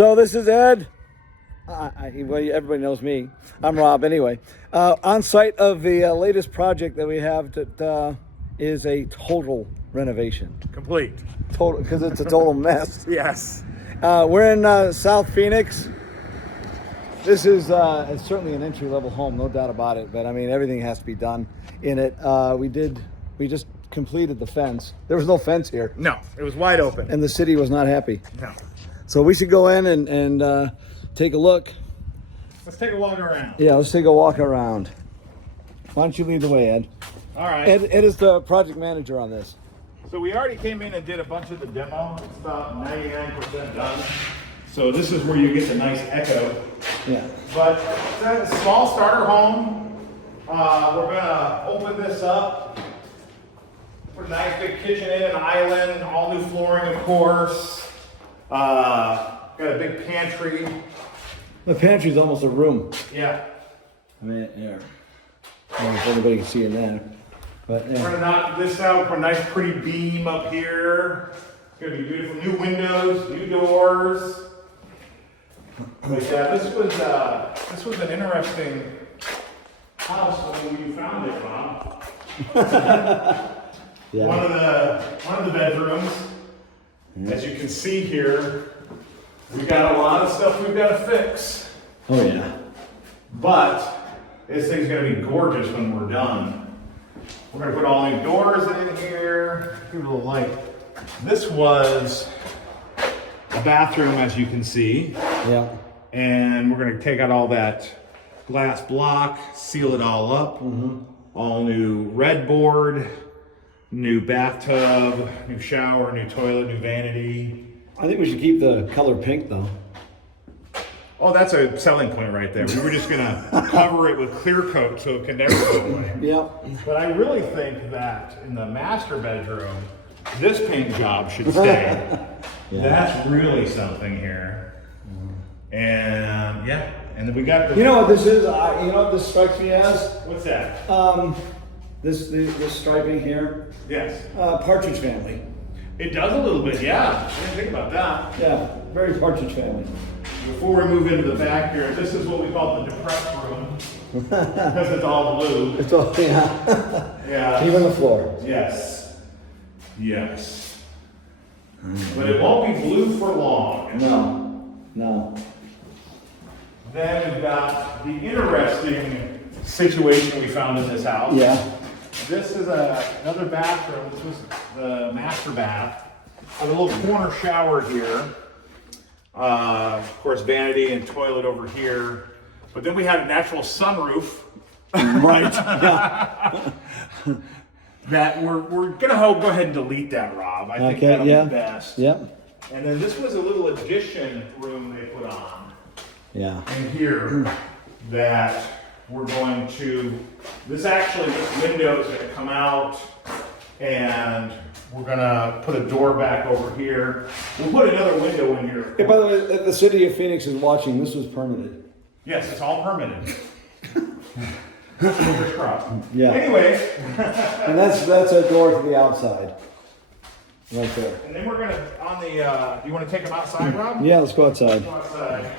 So this is Ed. Well, everybody knows me. I'm Rob anyway. On site of the latest project that we have that is a total renovation. Complete. Total, because it's a total mess. Yes. We're in South Phoenix. This is it's certainly an entry-level home, no doubt about it. But I mean, everything has to be done in it. We just completed the fence. There was no fence here, No, it was wide open. and the city was not happy. No. So we should go in and take a look. Let's take a walk around. Yeah, let's take a walk around. Why don't you lead the way, Ed? All right. Ed is the project manager on this. So we already came in and did a bunch of the demo. It's about 99% done. So this is where you get the nice echo. Yeah. But it's a small starter home. We're gonna open this up. Put a nice big kitchen in, an island, all new flooring, of course. Got a big pantry. The pantry's almost a room. Yeah. I mean, yeah. I don't know if anybody can see in there. But We're yeah. gonna knock this out, put a nice pretty beam up here. It's gonna be beautiful. New windows, new doors. But yeah, this was an interesting house when you found it, Rob. Yeah. One of the bedrooms. As you can see here, we've got a lot of stuff we've got to fix. Oh yeah. But this thing's gonna be gorgeous when we're done. We're gonna put all new doors in here. Give it a little light. This was a bathroom, as you can see. Yeah. And we're gonna take out all that glass block, seal it all up. All new red board, new bathtub, new shower, new toilet, new vanity. I think we should keep the color pink though. Oh, that's a selling point right there. We were just gonna cover it with clear coat so it can never go away. Yep. But I really think that in the master bedroom, this paint job should stay. Yeah. That's really something here. And yeah, and then we got the. You know what this is? You know what this strikes me as? What's that? This striping here. Yes. Partridge Family. It does a little bit, yeah. I didn't think about that. Yeah, very Partridge Family. Before we move into the back here, this is what we call the depressed room. Because it's all blue. It's all, yeah. Yeah. Even the floor. Yes. Yes. But it won't be blue for long. No. Then we've got the interesting situation we found in this house. Yeah. This is another bathroom. This was the master bath. With a little corner shower here. Of course, vanity and toilet over here. But then we had an actual sunroof. Right. Yeah. That we're gonna go ahead and delete that, Rob. I think Okay, that'll yeah. be best. Yep. And then this was a little addition room they put on Yeah. in here that we're going to. This window's gonna come out, and we're gonna put a door back over here. We'll put another window in here. Hey, by the way, if the city of Phoenix is watching, this was permitted. Yes, it's all permitted. Fingers crossed. Yeah. Anyway, And that's a door to the outside. Right there. and then we're gonna on the. Do you want to take them outside, Rob? Yeah, let's go outside. Go outside.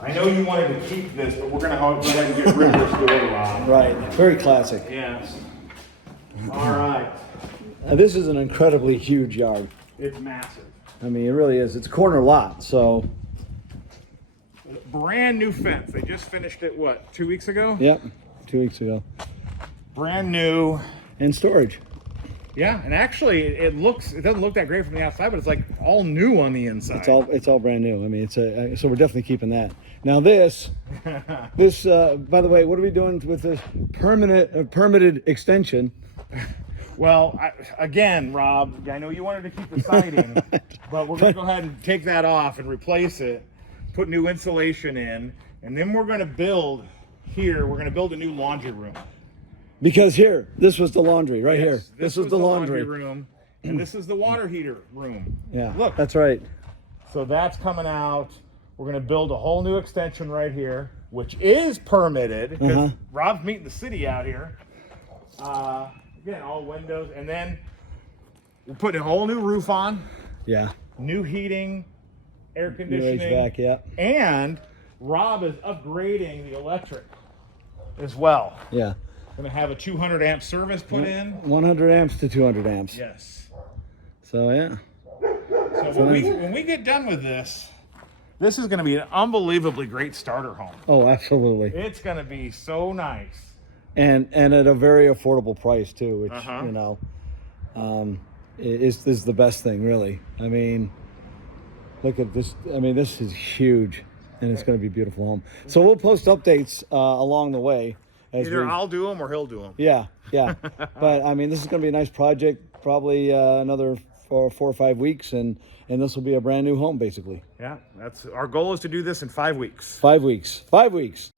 I know you wanted to keep this, but we're gonna go ahead and get rid of this door, Rob. Right. Very classic. Yes. All right. This is an incredibly huge yard. It's massive. I mean, it really is. It's a corner lot, so. Brand new fence. They just finished it, what, 2 weeks ago? Yep. 2 weeks ago. Brand new. And storage. Yeah, and actually, it doesn't look that great from the outside, but it's like all new on the inside. It's all brand new. I mean, so we're definitely keeping that. Now this, by the way, what are we doing with this permitted extension? Well, again, Rob, I know you wanted to keep the siding, but we're going to go ahead and take that off and replace it, put new insulation in, and then we're going to build here, we're going to build a new laundry room. Because here, this was the laundry right here. Yes, This was the laundry room, and this is the water heater room. Yeah, Look. that's right. So that's coming out. We're going to build a whole new extension right here, which is permitted because Rob's meeting the city out here. Again, all windows, and then we're putting a whole new roof on. Yeah. New heating, air New conditioning. HVAC, yeah. And Rob is upgrading the electric as well. Yeah. Going to have a 200 amp service put in. 100 amps to 200 amps. Yes. So yeah. So when we get done with this, this is going to be an unbelievably great starter home. Oh, absolutely. It's going to be so nice. And at a very affordable price too, which Uh-huh. is the best thing, really. I mean, look at this. I mean, this is huge, and it's going to be a beautiful home. So we'll post updates along the way. Either I'll do them or he'll do them. Yeah. But I mean, this is going to be a nice project. Probably another 4 or 5 weeks, and this will be a brand new home, basically. Yeah, that's our goal is to do this in 5 weeks. 5 weeks. 5 weeks.